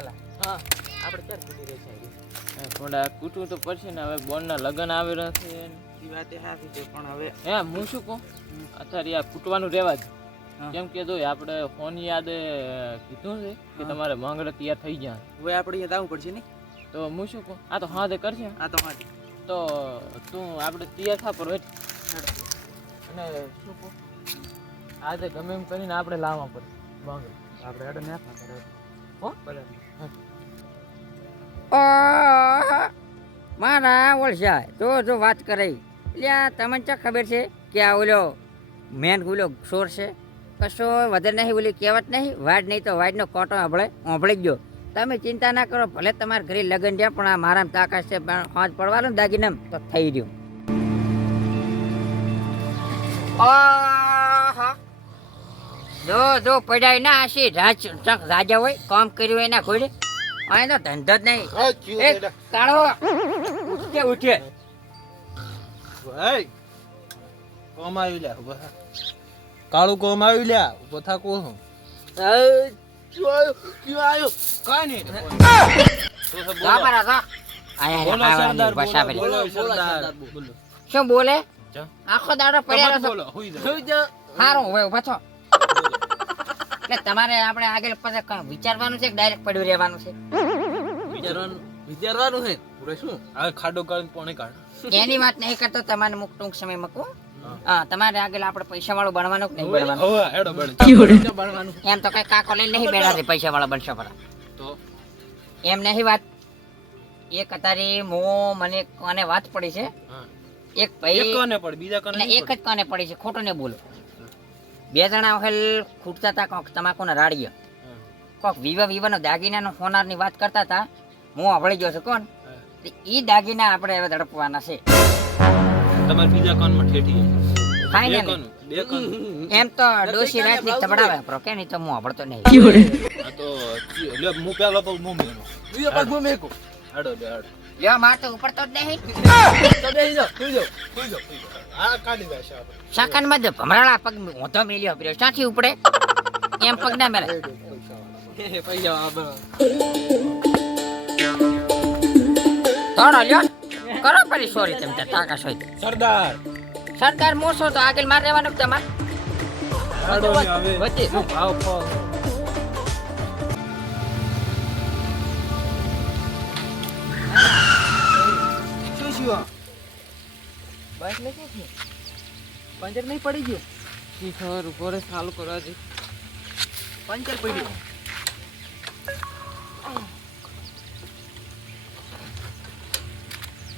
લાલા હા આપણે ક્યારે કૂટી રહી છે પણ આ કૂટવું તો પડશે ને હવે બોનના લગ્ન આવી રહ્યા છે એ વાત એ સાચી છે પણ હવે હે હું શું કહું અત્યારે આ કૂટવાનું રહેવા જ હા. કેમ કે જો આપણે ફોન યાદે કીધું છે કે હા. તમારે મંગળ તૈયાર થઈ ગયા હવે આપણે અહીંયા આવવું પડશે ને તો હું શું કહું આ તો હા તે કરશે આ તો હાજી તો તું આપણે તૈયાર થા પર અને શું કહું આજે ગમે એમ કરીને આપણે લાવવા પડે મંગળ આપણે હેડો નાખવા કરે હો ભલે મારા ઓળશા જો વાત કરે એટલે તમને ચા ખબર છે કે આ ઓલો મેન ઓલો સોર છે કશો વધારે નહીં ઓલી કહેવત નહીં વાડ નહીં તો વાડનો કોટો ઓંભળી જ ગયો તમે ચિંતા ના કરો ભલે તમારા ઘરે લગ્ન છે પણ આ મારામાં તાકાત છે પણ પાંચ પડવાનું દાગીને તો થઈ રહ્યું જો પડાય ના હશે રાજા હોય કામ કર્યું એના ઘોડે આનો ધંધો જ નહીં એક કાળો ઉઠે ભાઈ કોમ આવી લ્યા ઉભા થા. કાળું કોમ આવી લ્યા ઉભો થા કોણ હું કાઈ નહીં ગામરા તો બોલો સરદાર ભાષા બોલો, બોલો સરદાર બોલો શું બોલે જા. આખો દાડો પડ્યા તમે રહો બોલો હુઈ જાઓ. સારું હવે ઉભા છો એટલે તમારે આપણે આગળ પછી વિચારવાનું છે કે ડાયરેક્ટ પડ્યું રહેવાનું છે વિચારવાનું છે પૂરે શું આ ખાડો કાઢીને પોણે કાઢ એની વાત નહીં કરતો તમારે મુક ટૂંક સમય મૂકવું હા તમારે આગળ આપણે પૈસા વાળું બનવાનું કે નહીં બનવાનું હવે હેડો બળ બળવાનું એમ તો કઈ કાકો લઈને નહીં બેઠા પૈસા વાળા બનશો પરા તો એમ નહીં વાત એક અત્યારે મને કોને વાત પડી છે હા એક ભાઈ એક કોને પડ બીજા કોને એટલે એક જ કોને પડી છે ખોટું ને બોલો બે જણા વહેલ ખૂટતા હતા કોક તમાકુના રાડીએ કોક વિવાનો દાગીનાનો સોનારની વાત કરતા હતા હું આવળી ગયો છું કોણ ઈ દાગીના આપણે હવે ઝડપવાના છે તમારે બીજા કાનમાં ઠેઠી ફાઇનલ બે કાન એમ તો ડોસી રાતની તબડાવે પ્રો કે નહીં તો હું આવડતો નહીં આ તો લે હું પેલો તો હું મેનો બીજો પાક હું મેકો હેડો લે હેડો લ્યો માર તો ઉપર તો જ નહીં તો બેહી જાઓ સુઈ જાઓ આ કાઢી વાશે આપણે શાકન માં જો ભમરાળા પગ ઓધો મેલ્યો પર્યો સાથી ઉપડે એમ પગ ના મેલે પૈસા આપણે થોડો લ્યો કરો પરી સોરી તેમ તે તાકા સોઈ સરદાર સરદાર મોસો તો આગળ માર રહેવાનું તમાર હેડો ને હવે વચ્ચે ભાવ ફોન શું બસ ને શું થયું પંચર નહીં પડી ગયું શી ખબર ઉપર ચાલુ કરવા દે પંચર પડી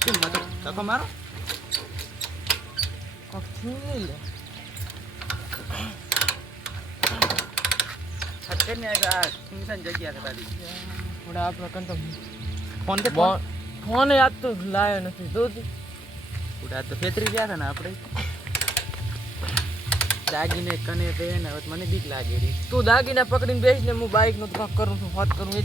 શું મતલબ ધક્કો મારો કોક થયું લે ખતર ને આ સુનસાન જગ્યા છે તારી થોડા આપણે કન તો ફોન તે ફોન ફોન યાદ તો લાયો નથી જોતી ઉડા તો ફેતરી ગયા હતા ને આપણે દાગીને કને તે ને હવે મને બીક લાગે રી તું દાગીના પકડીને બેસ ને હું બાઈક નો કાક કરું છું હોત કરું એ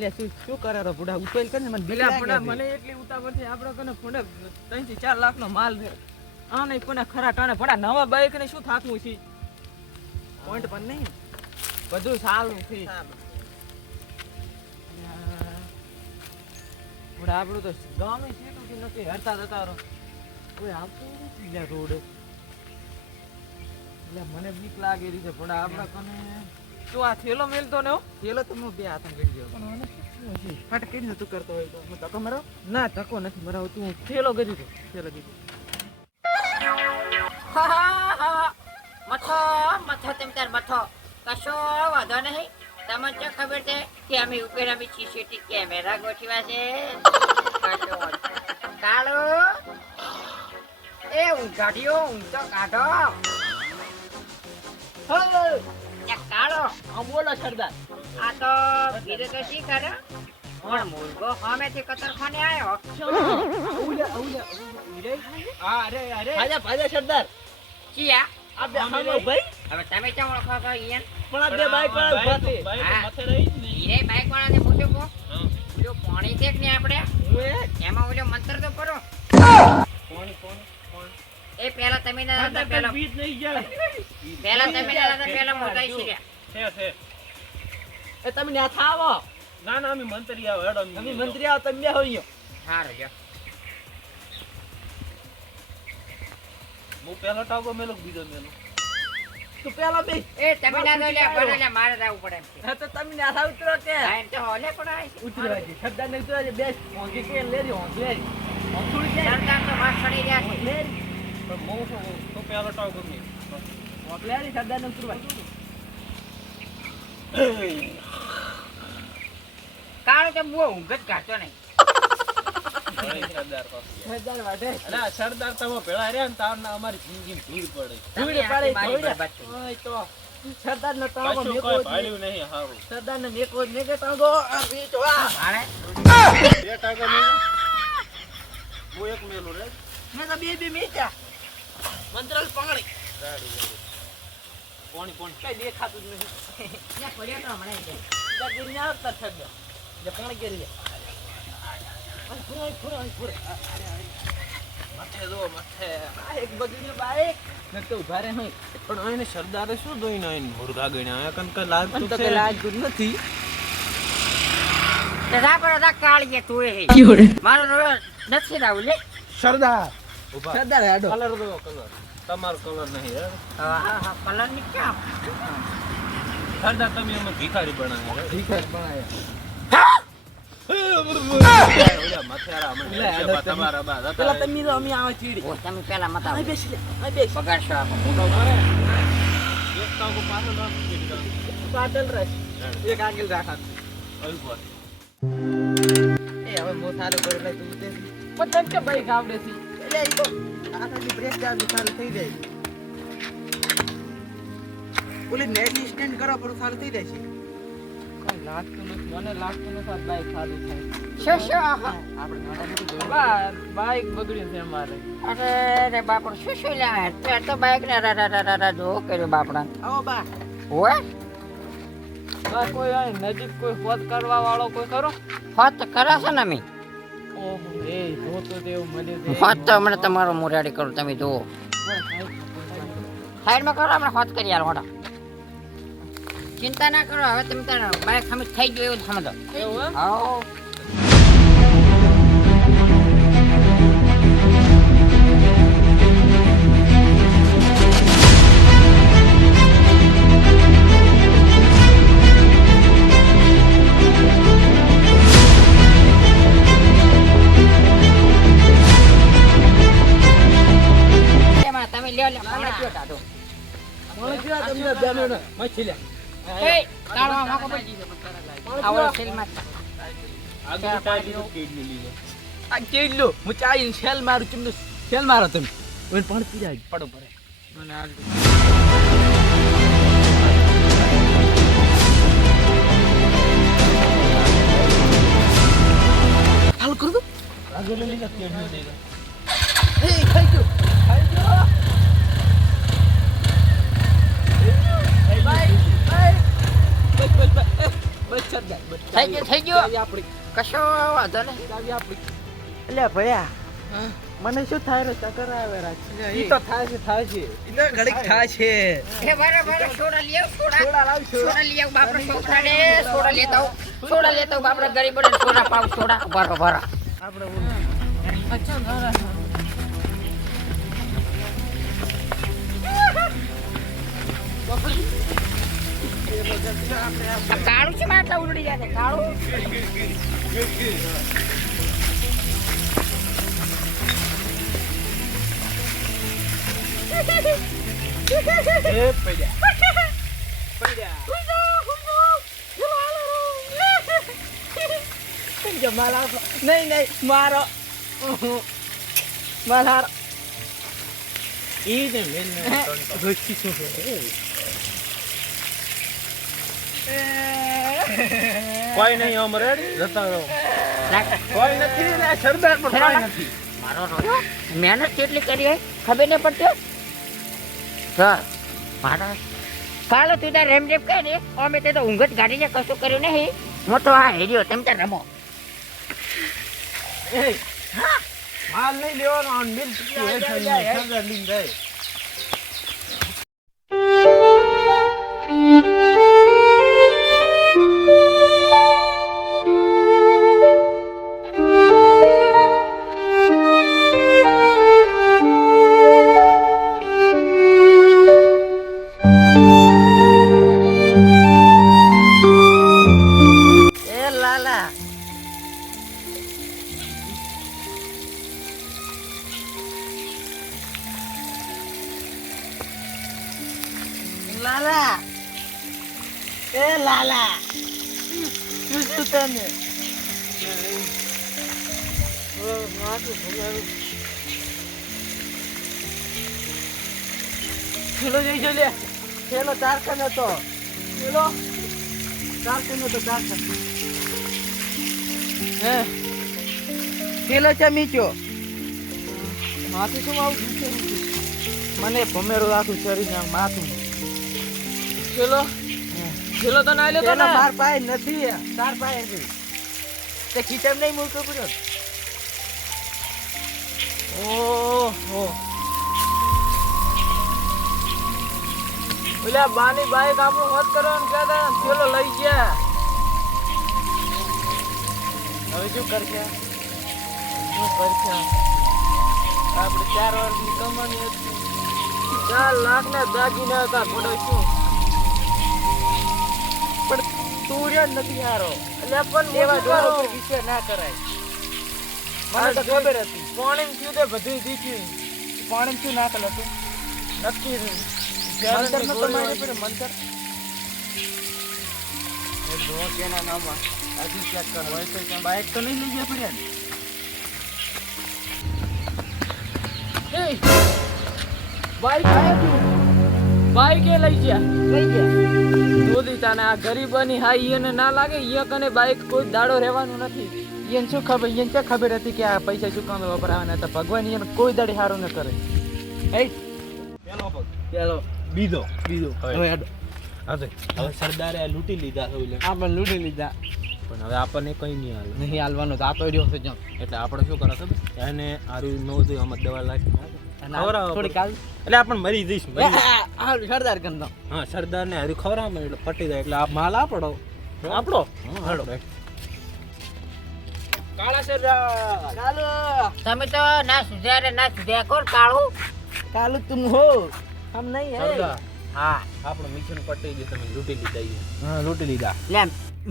એટલે શું કરે રો બુડા ઉતોઈલ કરીને મને બીક પેલા લાગે મને એટલી ઉતાવળ છે આપણે કને ફોને 3 થી 4 લાખ નો માલ છે આ નહીં કોને ખરા ટાણે ભડા નવા બાઈક ને શું થાતું છે પોઈન્ટ પણ નહીં બધું સારું છે ભડા આપણું તો ગામે સીટું કે નથી હરતા જતા રહો કોઈ આવતું નથી લે રોડ એટલે મને બીક લાગી રહી છે ભડા આપણા કને તું આ થેલો મેલતો ને હો પેલો તો હું બે હાથમાં કરી દઉં પણ મને શું છે ફટ કરીને તું કરતો હોય તો હું ધક્કો મારો ના ધક્કો નથી મરાવ તું થેલો કરી દે પેલો કીધું મથો તેમ તાર મથો કશો વાંધો નહીં તમને તો ખબર છે કે અમે ઉપર અમે સીસીટીવી કેમેરા ગોઠવ્યા છે કશો વાંધો નહીં. કાળો એ ઊંઘાડીઓ ઊંઘતો કાઢો એ કાળો હા બોલો સરદાર આ તો બીરે તો શી કરે પણ મુર્ગો સામેથી કતરખાને આવ્યો અરે ભાજા ભાજા સરદાર ચિયા આ બે હામે ભાઈ હવે તમે કેમ ઓળખો છો ઈયન પણ આ બે બાઈક વાળા ઉભા છે માથે રહી જ નહીં હીરે બાઈક વાળાને પૂછ્યું કો પેલો પાણી છે કે ને આપણે હું એ એમાં ઓલો મંત્ર તો કરો કોણ કોણ કોણ એ પહેલા તમે ના હતા પહેલા બીજ નહીં જાય પહેલા તમે ના હતા પહેલા મોટાઈ શીર્યા છે એ તમે ન્યા થાવો ના ના અમે મંત્રી આવો હેડો તમે મંત્રી આવો તમે બે હોય સારું લ્યો. હું પહેલો ટાકો મેલો બીજો મેલો તું પેલા બે એ તમે ના દો લ્યા, ભલે લ્યા, મારે જવું પડે એમ છે. હા તો તમે ન્યા થાવ ઉતરો કે હા, એમ તો હોલે પણ આવે છે. ઉતરવા દે શબ્દ ને ઉતરવા દે બે હોંકી કે લેરી હોંકી લેરી હોંકી જાય સરકાર તો વાત ચડી રહ્યા છે. લેરી પણ હું શું તો પહેલો ટાકો મેં હોંકી લેરી શબ્દ ને ઉતરવા કાળો તો બહુ ઊંઘ જ કાઢતો નહીં. સરદાર પાસે સરદાર વાટે અરે આ સરદાર તમે ભેળા રહ્યા ને તારના અમારી જિંદગી ધૂળ પડે ધૂળ તમે પાડે મારી ધોઈ બરબાદ કરી. ઓય તો સરદાર નો ટાંગો કશું મેકો કોઈ ભાડ્યું નહીં હારું સરદાર ને મેકો મેકે ટાંગો આ બીજો આ મારે બે ટાકા મેલો હું એક મેલો રે મેં તો બે મેક્યા મંત્રલ પાણી કોણી કોણી કઈ દેખાતું જ નહીં ત્યાં પડ્યો તો હમણાં જ. જા ગિરને આવતા થયો જે પાણી ગેરી લે માથે જો માથે આ એક બગીનો બાઈક ન તો ઉભા રહે નહીં પણ એને સરદારે શું જોઈને આઈને મુર્ગા ગણ્યા કંક લાગતું પણ તો છે કે લાગતું નથી તો જા પર જા કાળીએ તું એ. મારો રોજ નથી રાવું લે. સરદાર ઉભા સરદાર હેડો કલર દો કલર તમારો કલર નહીં યાર હા કલર ની ક્યાં સરદાર તમે એમાં ભિખારી બનાવ્યા રે ભીખર બનાયા ઓલા માથેરા મને લે, છે બા તમારા બા હતા. પેલા તમે તો અમે આવે ચીડી ઓ તમે પેલા મત આવો. અહીં બેસી લે અહીં બેસ બગાડશો આખો. એક ટાંકો પાછો નાખી દીધો. પાટલ રસ એક આગળ રાખા અહીં પર. એ હવે મો સારું કરે લે તું તે પણ તને કે બાઈક આવડે છે એટલે ઈ તો આનાથી બ્રેક ચાલુ સારું થઈ જાય ઓલી નેટ સ્ટેન્ડ કરો પર સારું થઈ જાય છે કઈ લાગતું નથી મને લાગતું નથી આ બાઈક સારું થાય શું આખો. બાઈક બગડ્યું છે અમારે અરે રે બાપડો શું લ્યા તે તો બાઈક ને રા જો કર્યો બાપડા. આવો બા ઓય બા કોઈ અહીં નજીક કોઈ ફોન કરવા વાળો કોઈ ખરો હોત તો કરાશે ને અમે. ઓહો એ જોતો તેવું મને તે હોત તો હમણાં તમારો મુરાડી કરું તમે જુઓ. સાઈડમાં કરો આપણે હોત કરી યાર હોડા. ચિંતા ના કરો હવે તમે તારા બાઈક ખમીજ થઈ ગયું એવું સમજો. એવું એમ? આવો એમાં તમે લ્યો લ્યો હમણાં કયો કાઢો. મને કહેવા તમને બે મિનિટ મચ્છી લે એ કાઢવા માંગો ભાઈ. આવો સેલમાં આગળ ટાઈપ નું કેડલી લીધો. આ કેડલો હું ચાઈ સેલ મારું ચમનો સેલ મારો તમે મને પણ પીરા પડો પડે મને આ હાલ કર દો આગળ લીધો કેડલી લીધો. એ ખાઈ ગયો એ બાય બાય બસ સરદાર બસ થઈ ગયો. આપણી કશો વાંધો નહીં. ચાવી આપણી એટલે ભયા મને શું થાય રે ચક્કર આવે રાત ઈ તો થાય છે ઈ ઘડીક થાય છે એ બરાબર સોડા લઈ આવ સોડા. થોડા લાવ સોડા લઈ આવ બાપરે છોકરાને સોડા લેતા આવ. સોડા લેતા આવ બાપરે ગરીબ બને સોડા પાવ સોડા ભરો ભરો. આપણે અચ્છા ના આ કાળું છે માટલા ઉલડી જાય છે કાળું. એ પડ્યા મારા નહીં મારો મારા ઈ ને મેલ ને રોચી શું કોઈ નહીં આમ રેડી જતા રહો. લાગ. કોઈ નથી ને આ સરદાર પણ કોઈ નથી. મારો રોયો મહેનત કેટલી કરી હોય ખબર નહીં પડતી. સર મારા કાલો તું તાર રેમ રેમ કહે ને અમે તે તો ઊંઘ જ ગાડીને કશું કર્યું નહીં. મોટો આ હેડ્યો તમે ત્યાં રમો. એ માલ નહીં લેવાનો આ મિલ સરદાર લઈને જાય. લાલા એ લાલા શું શું તને ખેલો જઈ જો લે ખેલો ચારખંડ હતો ખેલો ચારખંડ હતો ચારખંડ હે ખેલો ચમીચો માથું શું આવું મને ભમેરું આખું શરીર ને માથું ચલો ચલો તો ના લે તો ના માર પાસે નથી તાર પાસે છે તે ખીચમ નહીં મૂકતો પડ્યો ઓહો ઓલા બાની બાઈક આપણું મત કરવાનું કહેતા ચલો લઈ ગયા હવે શું કરશે આપણે 4 વર્ષની કમાણી હતી 4 લાખના દાગીના હતા ઘોડો શું પણ તું રહ્યો જ નથી હારો એટલે પણ એવા એવા જોર ઉપર વિશ્વાસ ના કરાય મને તો ખબર હતી પાણી થયું તે બધું દીધું પાણી શું નાખેલ હતું નક્કી મંતર નો તમારે પડે મંતર કેના નામમાં હજી ચેક કરો હોય તો ક્યાં બાઈક તો નહીં લઈ ગયા પડ્યા બાઈક એ લઈ ગયા લઈ ગયા દોદી તાને આ ગરીબની હા ઈયને ના લાગે ઈય કને બાઈક કોઈ દાડો રહેવાનું નથી એને શું ખબર એને ક્યાં ખબર હતી કે આ પૈસા શું કામ વપરાવાના હતા ભગવાન એને કોઈ દાડી સારું ન કરે પેલો પગ ચાલો બીજો હવે હેડો. હવે સરદારે આ લૂંટી લીધા છે ઓલે. આપણે લૂંટી લીધા પણ હવે આપણને કઈ નહીં હાલે નહીં હાલવાનો તો આપો રહ્યો છે જમ એટલે આપણે શું કરે ખબર એને આરું ન જોયું આમાં દવા લાગી ખવડાવો થોડી કાલ એટલે આપણે મરી જઈશ સરદાર કંદો હા સરદાર ને હારું ખવડાવવામાં એટલે પટી જાય એટલે આ માલ આપણો આપણો હાલો કાળા સરદાર ચાલો તમે તો ના સુધ્યા ના સુધ્યા કોણ કાળું કાલુ તુમ હો હમ નહીં હે સરદાર હા આપણો મિશન પટી ગયું તમે લૂંટી લીધા ઈ. હા લૂંટી લીધા લે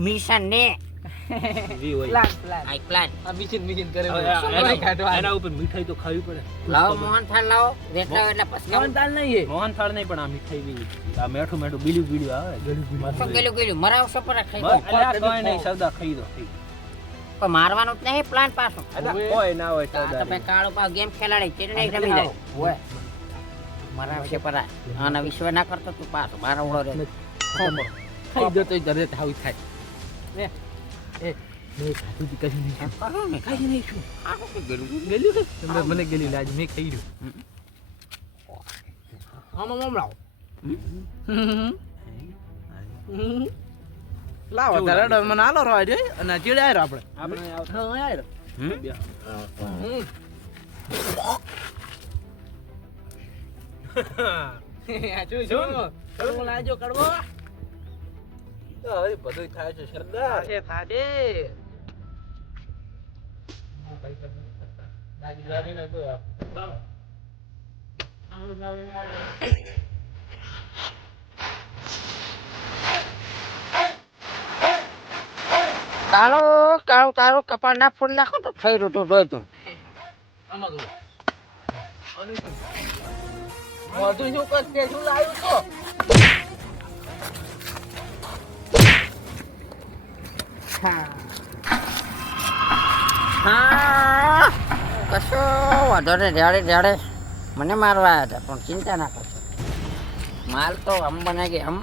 મિશન ને વી હોય પ્લાન આઈ પ્લાન આ મિશન કરે હવે એના ઉપર મીઠાઈ તો ખાવી પડે લાવો મોહનથાળ લાવો રેટલા એટલે પસકા મોહનથાળ નહીં મોહનથાળ નહીં પણ આ મીઠાઈ બી આ મેઠું મેઠું બીલું આવે ગળ્યું ગેલું ગેલું મરાવ સપરા ખાઈ દો કોઈ નહીં સરદાર ખાઈ દો પણ મારવાનું જ નહીં પ્લાન પાછો કોઈ ના હોય આ તો સરદાર ભાઈ કાળો પાવ ગેમ ખેલાડી ચેડને રમી જાય ઓય મરાવ સપરા આના વિશ્વ ના કરતો તું પાછો બાર ઉડો રે ખાઈ દો તો જરે થાવ થાય ને એ મેં ખાધી કઈ નહીં ખાઈ નહીં શું આ શું ગેલું ગેલ્યું કે તમે મને ગેલ્યું લાજ મેં ખાઈ રહ્યું આમ લાવો લાવો તારે મને આલો રવા દે અને ચીડે આયો આપણે હા આયો કડવો લાજો કડવો હવે બધું થાય છે સરદાર થાડે કાળો કાળો તારો કપાળ ના ફૂલ નાખો તો થઈ રહ્યું તો જોઈ તું વધુ શું કરશે શું લાવ્યું તો હા કશો વાંધો ને રેડે મને મારવા આવ્યા હતા પણ ચિંતા ના કરશો માલ તો હમ બનાવી ગઈ હમ